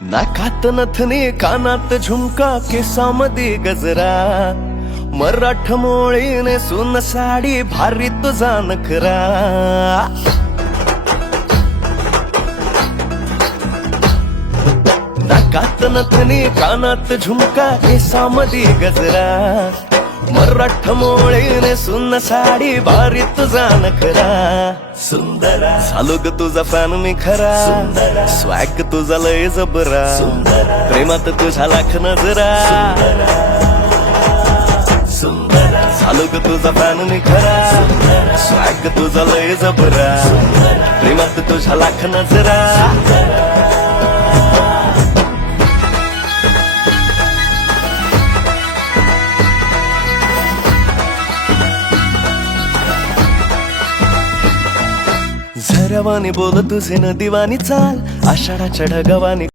नाकात नथनी कानात झुमका केसामध्ये गजरा मराठ मोळीने सुन साडी भारी तुझा नखरा नाकात नथनी कानात झुमका केसामध्ये गजरा मराठ मोळीने सुन साडी भारी तुझा नखरा सुंदरा झालो ग तुझा फॅन मी खरा स्वॅग तुझा लय जबरा प्रेमात तुझ्या लाख नजरा झालो ग तुझा फॅन मी खरा स्वॅग तुझा लय जबरा प्रेमात तुझ्या लाख नजरा झरवानी बोल तुझे न दिवानी चाल आषाढाच्या ढगावानी